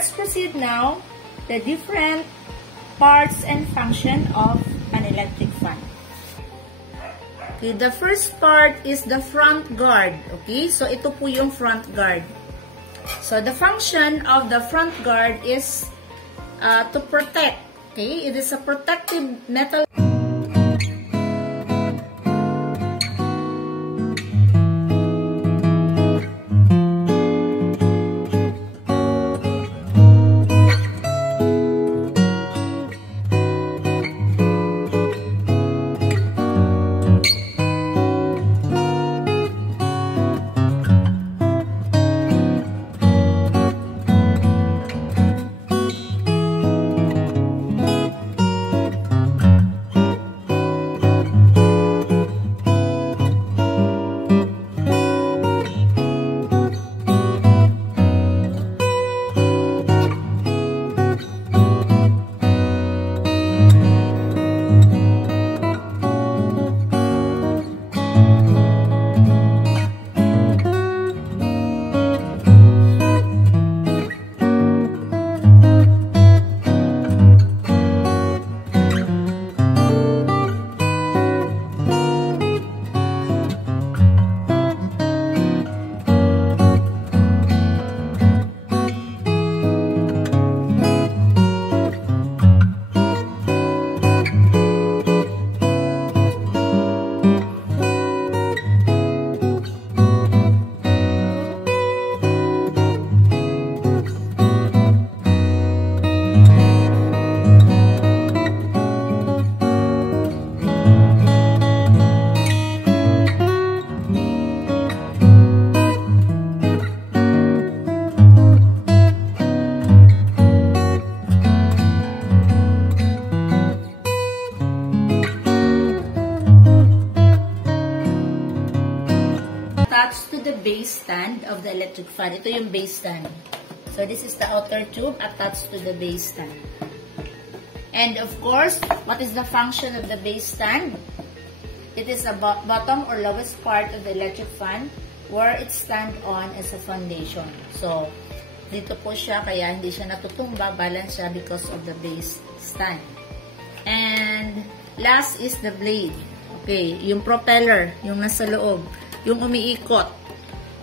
let's proceed now the different parts and function of an electric fan. Okay, the first part is the front guard. Okay, so ito po yung front guard. So the function of the front guard is to protect. Okay, it is a protective metal. Attached to the base stand of the electric fan. Ito yung base stand. So this is the outer tube attached to the base stand. And of course, what is the function of the base stand? It is the bottom or lowest part of the electric fan where it stands on as a foundation. So dito po siya, kaya hindi siya natutumba, balance siya because of the base stand. And last is the blade. Okay, yung propeller, yung nasa loob, yung umiikot.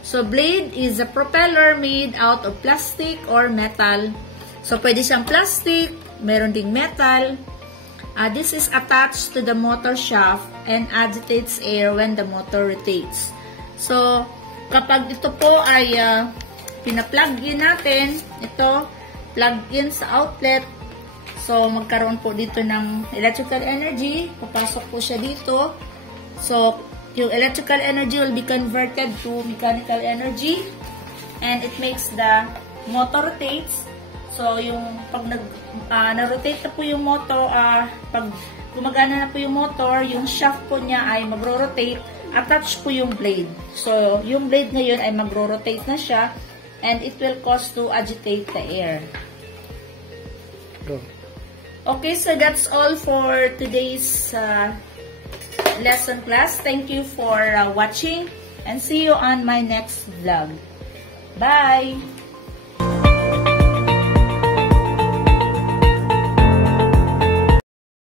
So, blade is a propeller made out of plastic or metal. So, pwede siyang plastic, meron ding metal. This is attached to the motor shaft and agitates air when the motor rotates. So, kapag ito po ay pina-plug in natin, ito, plug in sa outlet. So, magkaroon po dito ng electrical energy. Papasok po siya dito. So, yung electrical energy will be converted to mechanical energy and it makes the motor rotates. So, yung pag na-rotate na po yung motor, pag gumagana na po yung motor, yung shaft po niya ay magro-rotate, attach po yung blade. So, yung blade ngayon ay magro-rotate na siya and it will cause to agitate the air. Okay, so that's all for today's lesson class. Thank you for watching and see you on my next vlog. Bye!